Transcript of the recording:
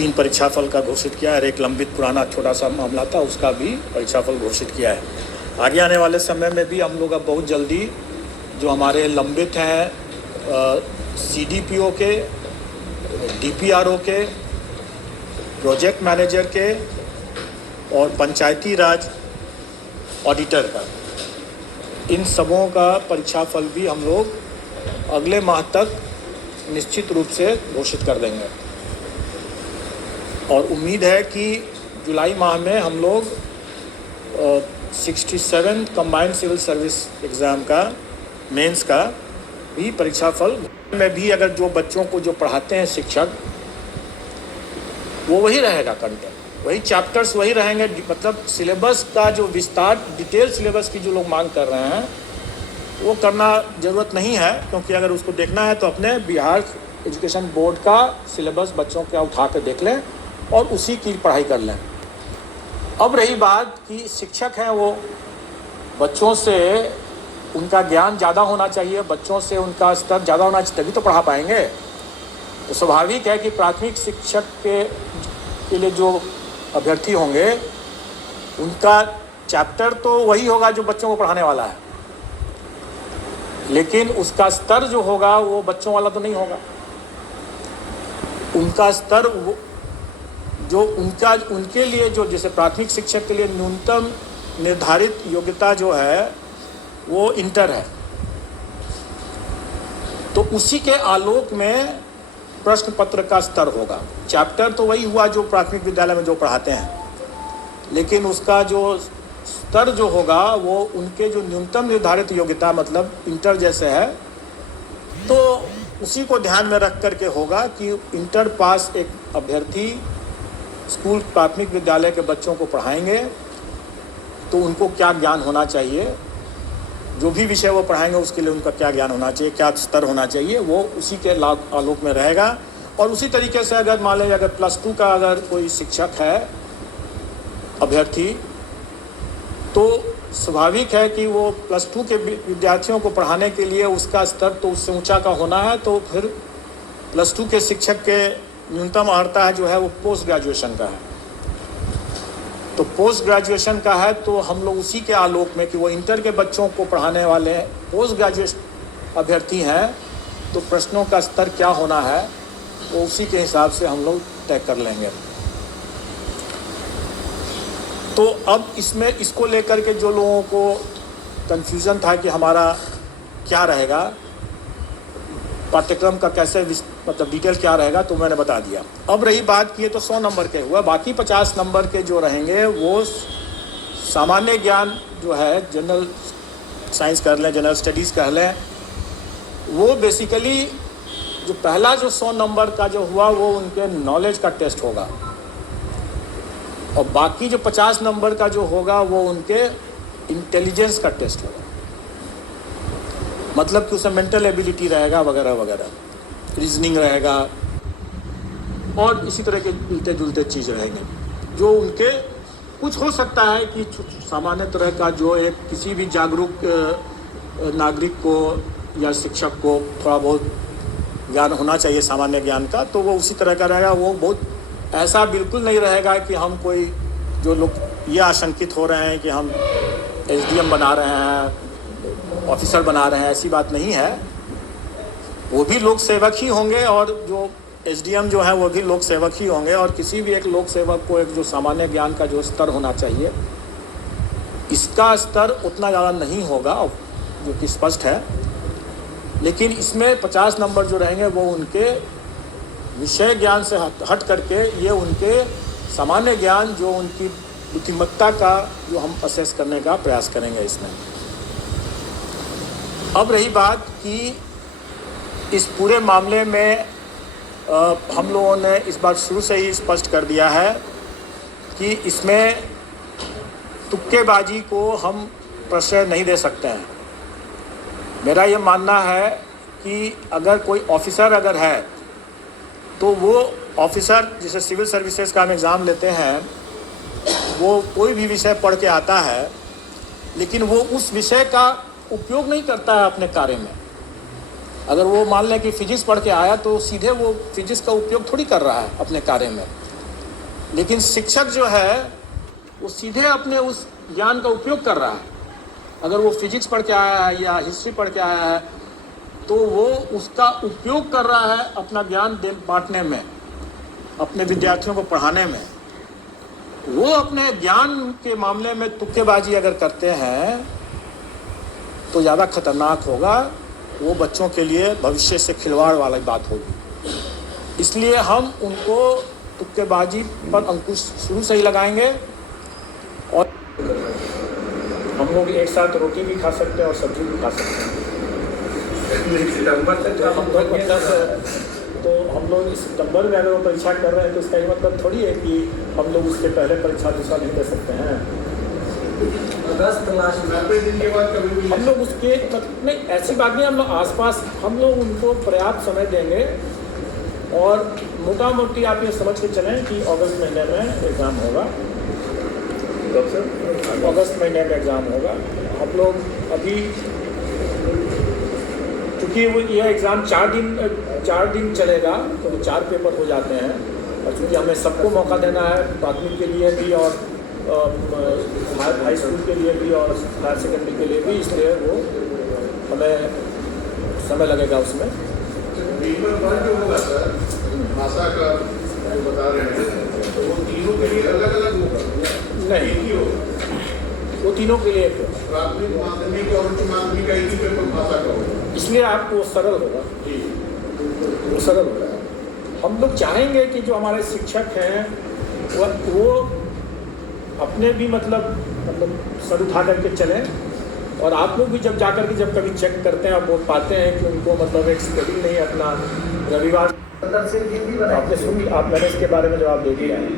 3 परीक्षाफल का घोषित किया है। एक लंबित पुराना छोटा सा मामला था, उसका भी परीक्षाफल घोषित किया है। आगे आने वाले समय में भी हम लोग अब बहुत जल्दी जो हमारे लंबित हैं CDPO के, DPRO के, प्रोजेक्ट मैनेजर के और पंचायती राज ऑडिटर का, इन सबों का परीक्षाफल भी हम लोग अगले माह तक निश्चित रूप से घोषित कर देंगे। और उम्मीद है कि जुलाई माह में हम लोग 67 कंबाइंड सिविल सर्विस एग्ज़ाम का, मेंस का भी परीक्षाफल में भी अगर जो बच्चों को जो पढ़ाते हैं शिक्षक, वो वही रहेगा, कंटेंट वही, चैप्टर्स वही रहेंगे। मतलब सिलेबस का जो विस्तार, डिटेल सिलेबस की जो लोग मांग कर रहे हैं वो करना ज़रूरत नहीं है, क्योंकि अगर उसको देखना है तो अपने बिहार एजुकेशन बोर्ड का सिलेबस बच्चों का उठा कर देख लें और उसी की पढ़ाई कर लें। अब रही बात कि शिक्षक हैं, वो बच्चों से उनका ज्ञान ज़्यादा होना चाहिए, बच्चों से उनका स्तर ज़्यादा होना चाहिए, तभी तो पढ़ा पाएंगे। तो स्वाभाविक है कि प्राथमिक शिक्षक के लिए जो अभ्यर्थी होंगे उनका चैप्टर तो वही होगा जो बच्चों को पढ़ाने वाला है, लेकिन उसका स्तर जो होगा वो बच्चों वाला तो नहीं होगा। उनका स्तर वो जो उनके लिए जो, जैसे प्राथमिक शिक्षक के लिए न्यूनतम निर्धारित योग्यता जो है वो इंटर है, तो उसी के आलोक में प्रश्न पत्र का स्तर होगा। चैप्टर तो वही हुआ जो प्राथमिक विद्यालय में जो पढ़ाते हैं, लेकिन उसका जो स्तर जो होगा वो उनके जो न्यूनतम निर्धारित योग्यता, मतलब इंटर जैसे है, तो उसी को ध्यान में रख करके होगा कि इंटर पास एक अभ्यर्थी स्कूल प्राथमिक विद्यालय के बच्चों को पढ़ाएंगे तो उनको क्या ज्ञान होना चाहिए, जो भी विषय वो पढ़ाएंगे उसके लिए उनका क्या ज्ञान होना चाहिए, क्या स्तर होना चाहिए, वो उसी के आलोक में रहेगा। और उसी तरीके से अगर मान लीजिए अगर +2 का अगर कोई शिक्षक है अभ्यर्थी, तो स्वाभाविक है कि वो +2 के विद्यार्थियों को पढ़ाने के लिए उसका स्तर तो उससे ऊंचा का होना है, तो फिर +2 के शिक्षक के न्यूनतम अर्हता है जो है वो पोस्ट ग्रेजुएशन का है। तो पोस्ट ग्रेजुएशन का है तो हम लोग उसी के आलोक में कि वो इंटर के बच्चों को पढ़ाने वाले पोस्ट ग्रेजुएट अभ्यर्थी हैं, तो प्रश्नों का स्तर क्या होना है वो उसी के हिसाब से हम लोग तय कर लेंगे। तो अब इसमें इसको लेकर के जो लोगों को कन्फ्यूज़न था कि हमारा क्या रहेगा, पाठ्यक्रम का कैसे मतलब डिटेल क्या रहेगा, तो मैंने बता दिया। अब रही बात की तो 100 नंबर के हुआ, बाकी 50 नंबर के जो रहेंगे वो सामान्य ज्ञान जो है, जनरल साइंस कर लें, जनरल स्टडीज़ कर लें, वो बेसिकली जो पहला जो 100 नंबर का जो हुआ वो उनके नॉलेज का टेस्ट होगा, और बाकी जो 50 नंबर का जो होगा वो उनके इंटेलिजेंस का टेस्ट होगा। मतलब कि उसमें मेंटल एबिलिटी रहेगा वगैरह वगैरह, रीजनिंग रहेगा और इसी तरह के मिलते जुलते चीज़ रहेंगे, जो उनके कुछ हो सकता है कि सामान्य तरह का जो एक किसी भी जागरूक नागरिक को या शिक्षक को थोड़ा बहुत ज्ञान होना चाहिए सामान्य ज्ञान का, तो वो उसी तरह का रहेगा। वो बहुत ऐसा बिल्कुल नहीं रहेगा कि हम कोई, जो लोग ये आशंकित हो रहे हैं कि हम SDM बना रहे हैं, ऑफिसर बना रहे हैं, ऐसी बात नहीं है। वो भी लोक सेवक ही होंगे और जो SDM जो है वो भी लोक सेवक ही होंगे, और किसी भी एक लोक सेवक को एक जो सामान्य ज्ञान का जो स्तर होना चाहिए, इसका स्तर उतना ज़्यादा नहीं होगा, जो कि स्पष्ट है। लेकिन इसमें 50 नंबर जो रहेंगे वो उनके विषय ज्ञान से हट करके ये उनके सामान्य ज्ञान, जो उनकी बुद्धिमत्ता का जो हम असेस करने का प्रयास करेंगे इसमें। अब रही बात कि इस पूरे मामले में हम लोगों ने इस बात शुरू से ही स्पष्ट कर दिया है कि इसमें तुक्केबाजी को हम प्रश्रय नहीं दे सकते हैं। मेरा ये मानना है कि अगर कोई ऑफिसर अगर है तो वो ऑफिसर, जैसे सिविल सर्विसेज का हम एग्ज़ाम लेते हैं, वो कोई भी विषय पढ़ के आता है, लेकिन वो उस विषय का उपयोग नहीं करता है अपने कार्य में। अगर वो मान लें कि फिजिक्स पढ़ के आया तो सीधे वो फिजिक्स का उपयोग थोड़ी कर रहा है अपने कार्य में, लेकिन शिक्षक जो है वो सीधे अपने उस ज्ञान का उपयोग कर रहा है। अगर वो फिजिक्स पढ़ के आया है या हिस्ट्री पढ़ के आया है तो वो उसका उपयोग कर रहा है अपना ज्ञान बांटने में, अपने विद्यार्थियों को पढ़ाने में। वो अपने ज्ञान के मामले में तुक्केबाजी अगर करते हैं तो ज़्यादा खतरनाक होगा, वो बच्चों के लिए भविष्य से खिलवाड़ वाली बात होगी। इसलिए हम उनको तुक्केबाजी पर अंकुश शुरू से ही लगाएंगे और हम लोग एक साथ रोटी भी खा सकते हैं और सब्जी भी खा सकते हैं। तो हम लोग सितंबर में अगर वो परीक्षा कर रहे हैं तो इसका ये मतलब थोड़ी है कि हम लोग उसके पहले परीक्षा दूसरा नहीं दे सकते हैं। अगस्त लास्ट 90 दिन के बाद कभी भी हम लोग उसके नहीं, ऐसी बात नहीं। हम लोग आसपास हम लोग उनको पर्याप्त समय देंगे और मोटा मोटी आप ये समझ के चलें कि अगस्त महीने में एग्ज़ाम होगा। अगस्त महीने में एग्ज़ाम होगा। हम लोग अभी क्योंकि वो यह एग्ज़ाम 4 दिन चलेगा तो 4 पेपर हो जाते हैं और चूँकि हमें सबको मौका देना है, प्राथमिक के लिए भी और हाई स्कूल के लिए भी और हायर सेकेंडरी के लिए भी, इसलिए वो हमें समय लगेगा उसमें। पेपर 1 जो होगा सर भाषा का जो बता रहे हैं तो वो तीनों के लिए अलग अलग होगा? नहीं, एक ही होगा? वो तीनों के लिए एक होगा। प्राथमिक, माध्यमिक और उच्च माध्यमिक का एक ही पेपर भाषा का होगा, इसलिए आपको सरल होगा। जी वो सरल होगा। हम लोग चाहेंगे कि जो हमारे शिक्षक हैं वो अपने भी मतलब सर उठा करके चलें और आप लोग भी जब जाकर के जब कभी चेक करते हैं और पाते हैं कि उनको मतलब एक स्केड्यूल नहीं अपना रविवार, आपने सुन, आप मैंने इसके बारे में जवाब दे दिया है।